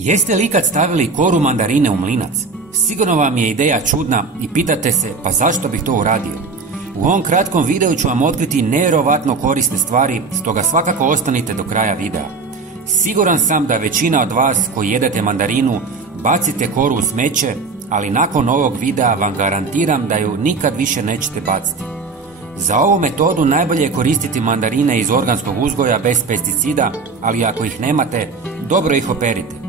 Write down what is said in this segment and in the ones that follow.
Jeste li ikad stavili koru mandarine u mlinac? Sigurno vam je ideja čudna i pitate se pa zašto bih to uradio. U ovom kratkom videu ću vam otkriti nevjerovatno korisne stvari, stoga svakako ostanite do kraja videa. Siguran sam da većina od vas koji jedete mandarinu bacite koru u smeće, ali nakon ovog videa vam garantiram da ju nikad više nećete baciti. Za ovu metodu najbolje je koristiti mandarine iz organskog uzgoja bez pesticida, ali ako ih nemate, dobro ih operite.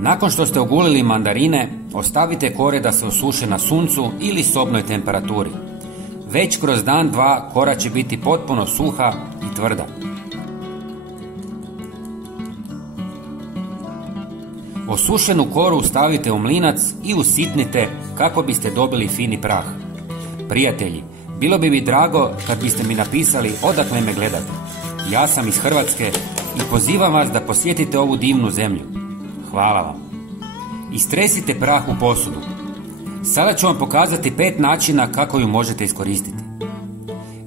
Nakon što ste ogulili mandarine, ostavite kore da se osuše na suncu ili sobnoj temperaturi. Već kroz dan, dva kora će biti potpuno suha i tvrda. Osušenu koru stavite u mlinac i usitnite kako biste dobili fini prah. Prijatelji, bilo bi mi drago kad biste mi napisali odakle me gledate. Ja sam iz Hrvatske i pozivam vas da posjetite ovu divnu zemlju. Hvala vam. Istresite prah u posudu. Sada ću vam pokazati 5 načina kako ju možete iskoristiti.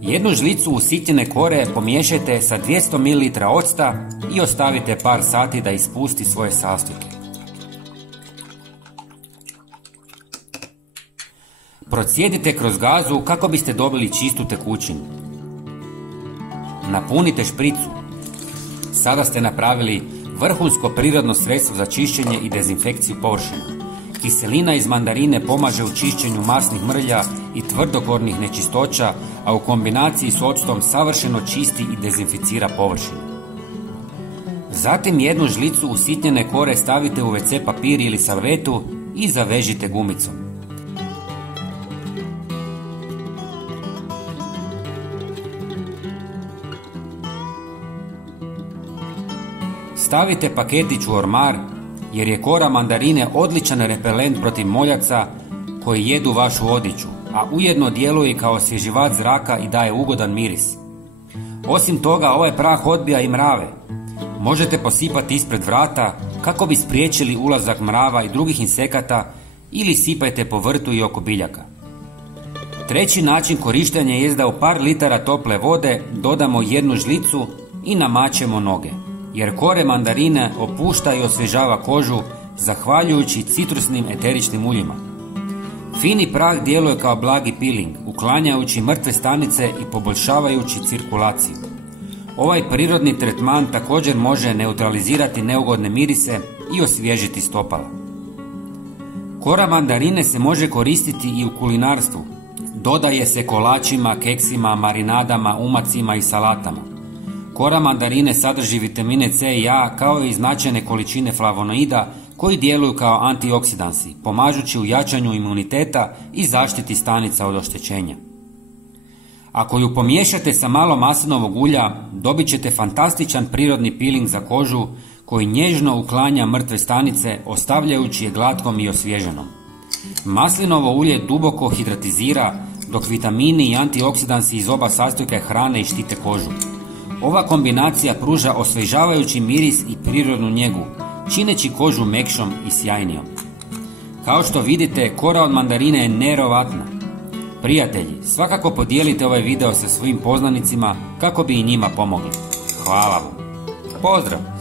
Jednu žlicu usitnjene kore pomiješajte sa 200 ml octa i ostavite par sati da ispusti svoje sastojke. Procijedite kroz gazu kako biste dobili čistu tekućinu. Napunite špricu. Sada ste napravili vrhunsko prirodno sredstvo za čišćenje i dezinfekciju površina. Kiselina iz mandarine pomaže u čišćenju masnih mrlja i tvrdokornih nečistoća, a u kombinaciji s octom savršeno čisti i dezinficira površinu. Zatim jednu žlicu usitnjene kore stavite u WC papir ili salvetu i zavežite gumicom. Stavite paketić u ormar jer je kora mandarine odličan repelent protiv moljaca koji jedu vašu odjeću, a ujedno djeluje kao osvježivač zraka i daje ugodan miris. Osim toga, ovaj prah odbija i mrave. Možete posipati ispred vrata kako bi spriječili ulazak mrava i drugih insekata ili sipajte po vrtu i oko biljaka. Treći način korištenja je da u par litara tople vode dodamo jednu žlicu i namačemo noge, jer kore mandarine opušta i osvježava kožu zahvaljujući citrusnim eteričnim uljima. Fini prah djeluje kao blagi peeling, uklanjajući mrtve stanice i poboljšavajući cirkulaciju. Ovaj prirodni tretman također može neutralizirati neugodne mirise i osvježiti stopala. Kora mandarine se može koristiti i u kulinarstvu. Dodaje se kolačima, keksima, marinadama, umacima i salatama. Kora mandarine sadrži vitamine C i A kao i značajne količine flavonoida koji djeluju kao antioksidansi, pomažući u jačanju imuniteta i zaštiti stanica od oštećenja. Ako ju pomiješate sa malo maslinovog ulja, dobit ćete fantastičan prirodni peeling za kožu koji nježno uklanja mrtve stanice, ostavljajući je glatkom i osvježenom. Maslinovo ulje duboko hidratizira, dok vitamini i antioksidansi iz oba sastojka hrane i štite kožu. Ova kombinacija pruža osvježavajući miris i prirodnu njegu, čineći kožu mekšom i sjajnijom. Kao što vidite, kora od mandarine je nevjerovatna. Prijatelji, svakako podijelite ovaj video sa svojim poznanicima kako bi i njima pomogli. Hvala vam. Pozdrav!